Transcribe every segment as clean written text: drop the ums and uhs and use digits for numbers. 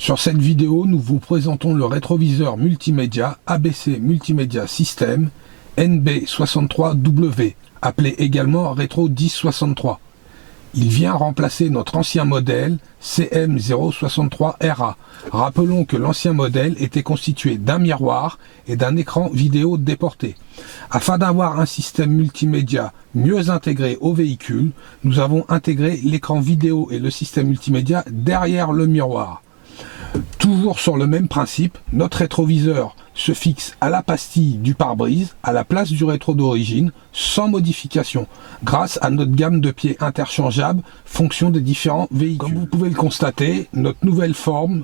Sur cette vidéo, nous vous présentons le rétroviseur multimédia ABC Multimedia System NB63W, appelé également Rétro 1063. Il vient remplacer notre ancien modèle CM063RA. Rappelons que l'ancien modèle était constitué d'un miroir et d'un écran vidéo déporté. Afin d'avoir un système multimédia mieux intégré au véhicule, nous avons intégré l'écran vidéo et le système multimédia derrière le miroir. Toujours sur le même principe, notre rétroviseur se fixe à la pastille du pare-brise, à la place du rétro d'origine, sans modification, grâce à notre gamme de pieds interchangeables, fonction des différents véhicules. Comme vous pouvez le constater, notre nouvelle forme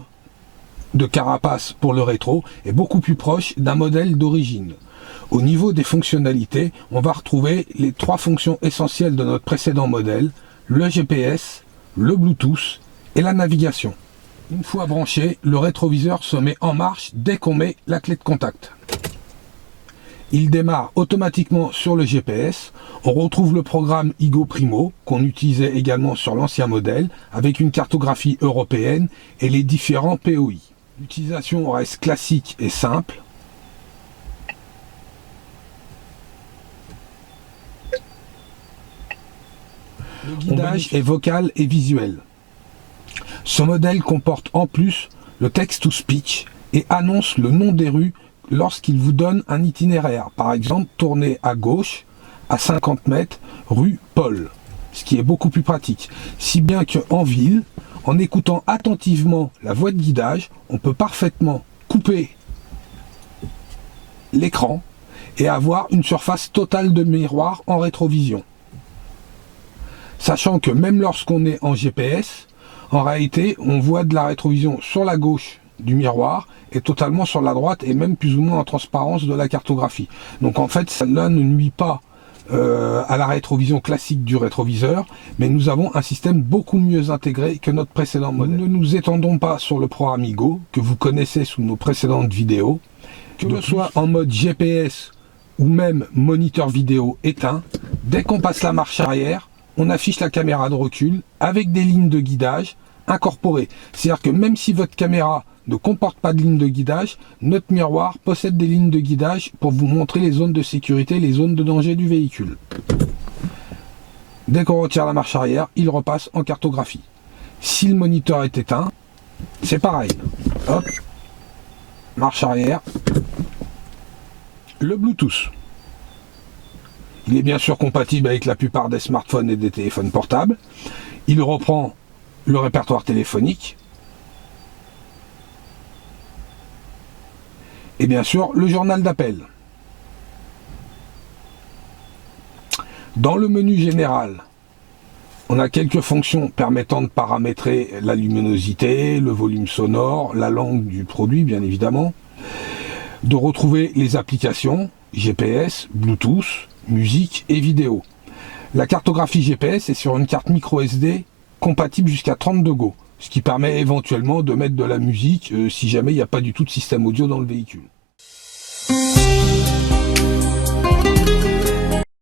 de carapace pour le rétro est beaucoup plus proche d'un modèle d'origine. Au niveau des fonctionnalités, on va retrouver les trois fonctions essentielles de notre précédent modèle, le GPS, le Bluetooth et la navigation. Une fois branché, le rétroviseur se met en marche dès qu'on met la clé de contact. Il démarre automatiquement sur le GPS. On retrouve le programme Igo Primo qu'on utilisait également sur l'ancien modèle avec une cartographie européenne et les différents POI. L'utilisation reste classique et simple. Le guidage est vocal et visuel. Ce modèle comporte en plus le text-to-speech et annonce le nom des rues lorsqu'il vous donne un itinéraire. Par exemple, tournez à gauche à 50 mètres, rue Paul, ce qui est beaucoup plus pratique. Si bien qu'en ville, en écoutant attentivement la voix de guidage, on peut parfaitement couper l'écran et avoir une surface totale de miroir en rétrovision. Sachant que même lorsqu'on est en GPS, en réalité, on voit de la rétrovision sur la gauche du miroir et totalement sur la droite et même plus ou moins en transparence de la cartographie. Donc en fait, cela ne nuit pas à la rétrovision classique du rétroviseur, mais nous avons un système beaucoup mieux intégré que notre précédent modèle. Nous ne nous étendons pas sur le programme Igo, que vous connaissez sous nos précédentes vidéos. Que ce soit en mode GPS ou même moniteur vidéo éteint, dès qu'on passe la marche arrière, on affiche la caméra de recul avec des lignes de guidage incorporées. C'est-à-dire que même si votre caméra ne comporte pas de ligne de guidage, notre miroir possède des lignes de guidage pour vous montrer les zones de sécurité, les zones de danger du véhicule. Dès qu'on retire la marche arrière, il repasse en cartographie. Si le moniteur est éteint, c'est pareil. Hop, marche arrière. Le Bluetooth. Il est bien sûr compatible avec la plupart des smartphones et des téléphones portables. Il reprend le répertoire téléphonique. Et bien sûr, le journal d'appel. Dans le menu général, on a quelques fonctions permettant de paramétrer la luminosité, le volume sonore, la langue du produit, bien évidemment. De retrouver les applications, GPS, Bluetooth, musique et vidéo. La cartographie GPS est sur une carte micro SD compatible jusqu'à 32 Go, ce qui permet éventuellement de mettre de la musique si jamais il n'y a pas du tout de système audio dans le véhicule.